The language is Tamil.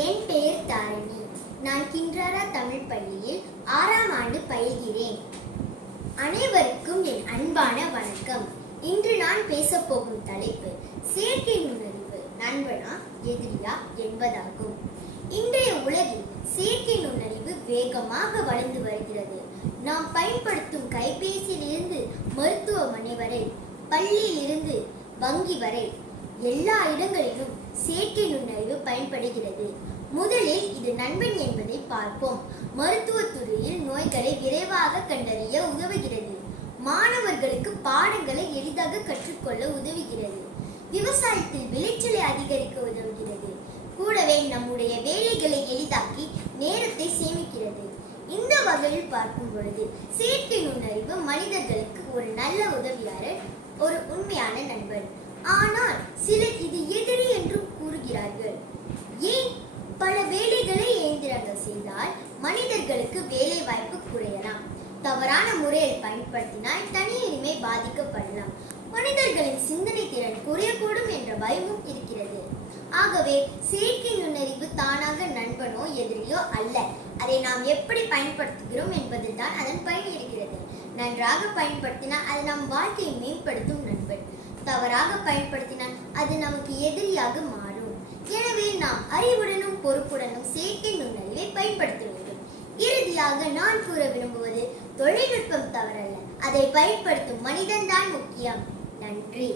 என் பெயர் தாரணி. நான் கின்றாரா தமிழ் பள்ளியில் 6ஆம் ஆண்டு பயில்கிறேன். அனைவருக்கும் என் அன்பான வணக்கம். இன்று நான் பேசப்போகும் தலைப்பு செயற்கை நுண்ணறிவு நண்பனா எதிரியா என்பதாகும். இன்றைய உலகில் செயற்கை நுண்ணறிவு வேகமாக வளர்ந்து வருகிறது. நாம் பயன்படுத்தும் கைபேசியிலிருந்து மருத்துவமனை வரை, பள்ளியிலிருந்து வங்கி வரை எல்லா இடங்களிலும் செயற்கை நுண்ணறிவு பயன்படுகிறது. முதலில் இது நண்பன் என்பதை பார்ப்போம். மருத்துவத்துறையில் நோய்களை விரைவாக கண்டறிய உதவுகிறது. மாணவர்களுக்கு பாடங்களை எளிதாக கற்றுக்கொள்ள உதவுகிறது. விவசாயத்தில் விளைச்சலை அதிகரிக்க உதவுகிறது. கூடவே நம்முடைய வேலைகளை எளிதாக்கி நேரத்தை சேமிக்கிறது. இந்த வகையில் பார்க்கும் பொழுது செயற்கை நுண்ணறிவு மனிதர்களுக்கு ஒரு நல்ல உதவியாளர், ஒரு உண்மையான நண்பன். ஆனால் சிலர் இது எதிரி என்றும் கூறுகிறார்கள். ஏன்? பல வேலைகளை இயந்திரங்கள் செய்தால் மனிதர்களுக்கு வேலை வாய்ப்பு குறையலாம். தவறான முறையில் பயன்படுத்தினால் தனியுரிமை பாதிக்கப்படலாம். மனிதர்களின் சிந்தனை திறன் குறையக்கூடும் என்ற பயமும் இருக்கிறது. ஆகவே செயற்கை நுண்ணறிவு தானாக நண்பனோ எதிரியோ அல்ல. அதை நாம் எப்படி பயன்படுத்துகிறோம் என்பதில் தான் அதன் பயன் இருக்கிறது. நன்றாக பயன்படுத்தினால் அது நம் வாழ்க்கையை மேம்படுத்தும் நண்பன். தவறாக பயன்படுத்தினால் அது நமக்கு எதிரியாக மாறும். எனவே நாம் அறிவுடனும் பொறுப்புடனும் செயற்கை நுண்ணறிவை பயன்படுத்த வேண்டும். இறுதியாக நான் கூற விரும்புவது, தொழில்நுட்பம் தவறல்ல, அதை பயன்படுத்தும் மனிதன்தான் முக்கியம். நன்றி.